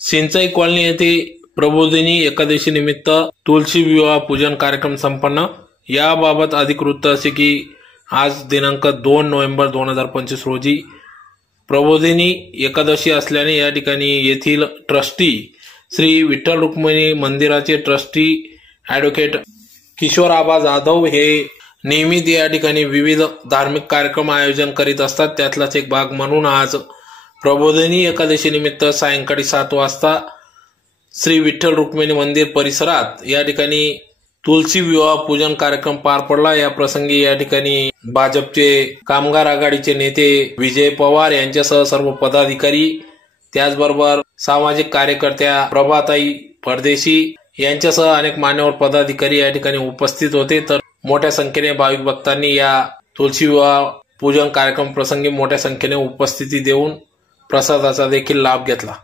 सिंचाई कॉलनी येथे प्रबोधिनी एकादशी निमित्त तुलसी विवाह पूजन कार्यक्रम संपन्न। याबाबत अधिक वृत्त असे की आज दिनांक 2 नोव्हेंबर 2025 रोजी प्रबोधिनी एकादशी असल्याने या ठिकाणी येथील ट्रस्टी श्री विठ्ठल रुक्मिणी मंदिराचे ट्रस्टी ॲडव्होकेट किशोर आबा जाधव हे नियमित या ठिकाणी विविध धार्मिक कार्यक्रम आयोजन करीत असतात। त्यातलाच एक भाग म्हणून आज प्रबोधिनी एकादशी निमित्त सायंकाळी 7 वाजता श्री विठ्ठल रुक्मिणी मंदिर परिसरात या ठिकाणी तुलसी विवाह पूजन कार्यक्रम पार पडला। या प्रसंगी या ठिकाणी भाजपचे कामगार आघाडीचे नेते विजय पवार यांच्यासह सर्व पदाधिकारी, त्याचबरोबर सामाजिक कार्यकर्त्या प्रभाताई परदेशी यांच्यासह अनेक मान्यवर पदाधिकारी या ठिकाणी उपस्थित होते। तर मोठ्या संख्येने भाविक भक्तांनी या तुलसी विवाह पूजन कार्यक्रम प्रसंगी मोठ्या संख्येने उपस्थिती देऊन प्रसादाचा देखील लाभ घेतला।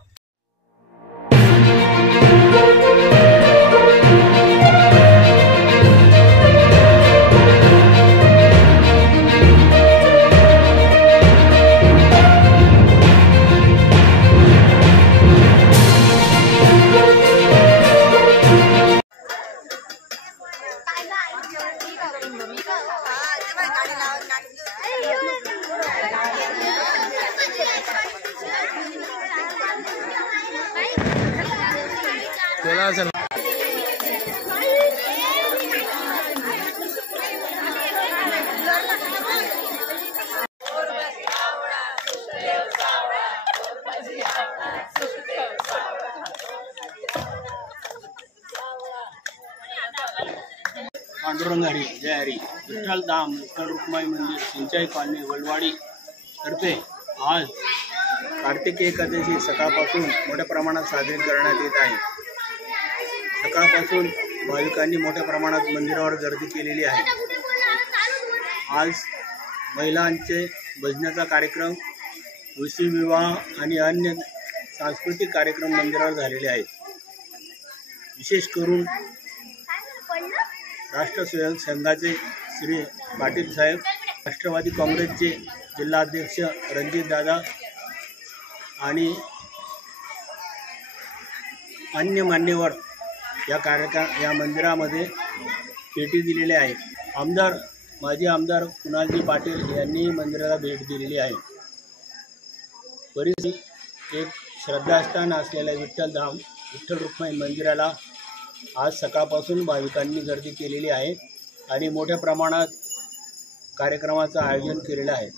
पांडुरंग हरी जय हरी। विठ्ठल धाम विठ्ठल रुक्मिणी मंदिर सिंचाई कॉलनी वलवाडी तर्फे आज कार्तिकी एकादशी सकाळपासून मोठ्या प्रमाणात साजरी करण्यात येत आहे। सकाळपासून भाविकांनी मोठ्या प्रमाणात मंदिरावर गर्दी केलेली आहे। आज महिलांचे भजनाचा कार्यक्रम, तुलसी विवाह आणि अन्य सांस्कृतिक कार्यक्रम मंदिरावर झालेले आहेत। विशेष करून राष्ट्रसेवक संघाचे श्री पाटील साहेब, राष्ट्रवादी काँग्रेसचे जिल्हाध्यक्ष रणजित दादा आणि अन्य मान्यवर या मंदिरामध्ये भेटी दिलेल्या आहे। माजी आमदार कुणालजी पाटील यांनी मंदिराला भेट दिलेली आहे। बरीच एक श्रद्धास्थान असलेल्या विठ्ठल रुक्मिणी मंदिराला आज सकाळपासून भाविकांनी गर्दी केलेली आहे आणि मोठ्या प्रमाणात कार्यक्रमाचं आयोजन केलेलं आहे।